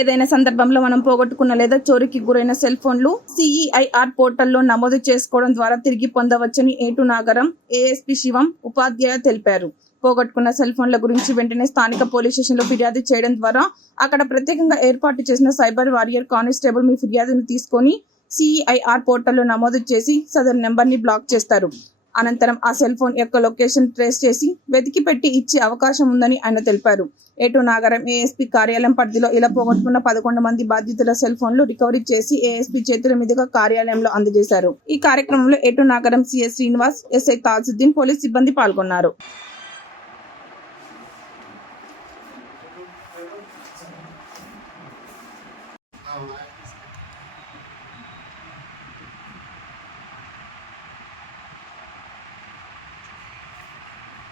ఏదైనా సందర్భంలో మనం పోగొట్టుకున్న లేదా చోరీకి గురైన సెల్ ఫోన్లు సిఈఐఆర్ పోర్టల్లో నమోదు చేసుకోవడం ద్వారా తిరిగి పొందవచ్చని ఏటు నాగరం ఏఎస్పీ శివం ఉపాధ్యాయ తెలిపారు. పోగొట్టుకున్న సెల్ ఫోన్ల గురించి వెంటనే స్థానిక పోలీస్ స్టేషన్లో ఫిర్యాదు చేయడం ద్వారా అక్కడ ప్రత్యేకంగా ఏర్పాటు చేసిన సైబర్ వారియర్ కానిస్టేబుల్ మీ ఫిర్యాదును తీసుకొని సిఈఐఆర్ పోర్టల్లో నమోదు చేసి సదరు నెంబర్ని బ్లాక్ చేస్తారు. అనంతరం ఆ సెల్ ఫోన్ యొక్క లొకేషన్ ట్రేస్ చేసి వెతికి పెట్టి ఇచ్చే అవకాశం ఉందని ఆయన తెలిపారు. ఏటూ నాగరం ఏఎస్పీ కార్యాలయం పరిధిలో ఇలా పోగొట్టుకున్న పదకొండు మంది బాధితుల సెల్ ఫోన్లు రికవరీ చేసి ఏఎస్పీ చేతుల మీదుగా కార్యాలయంలో అందజేశారు. ఈ కార్యక్రమంలో Eturunagaram CS Srinivas SI Tajuddin police సిబ్బంది పాల్గొన్నారు.